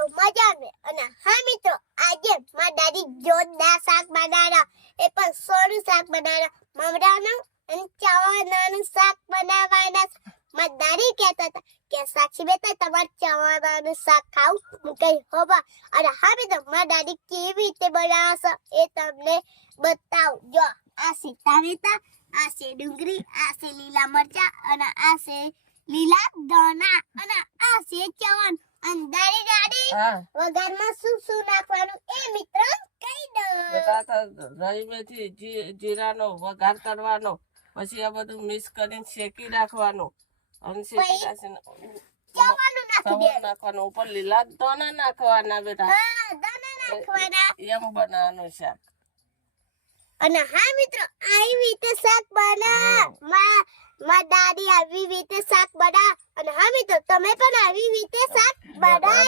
સારું મજા આવે અને હા મિત્રો, આજે મારા દાદી જોરદાર શાક બનાવ્યા એ પણ સોનું શાક બનાવ્યા મમરાનું અને ચવાનાનું શાક બનાવવાના. મારા દાદી કહેતા હતા કે, સાક્ષી બેટા તમારે ચવાનાનું શાક ખાવું હું કઈ હોવા. અને હા મિત્રો, મારા દાદી કેવી રીતે બનાવશો એ તમને બતાવું. જો, આ છે ટામેટા, આ છે ડુંગળી, આ છે લીલા મરચા, અને આ છે લીલા ધાણા. અને આ છે ચવણ અને દાદી દાદી હા વઘારમાં શું શું નાખવાનું એ મિત્ર કહી દો. બેટા મેથી જીરાનો વઘાર કરવાનો પછી આ બધું મિક્સ કરીને શેકી રાખવાનું અને શેકી પછી? રાખીને ચવાનું નાખી સવણ દે નાખવાનું. ઉપર લીલા દાણા નાખવાના બેટા. નાખવાના. એમ બનાવવાનું શાક. અને હા મિત્રો આવી રીતે શાક બના માં માં દાદી આવી રીતે શાક બના અને હા મિત્રો તમે પણ આવી રીતે શાક બના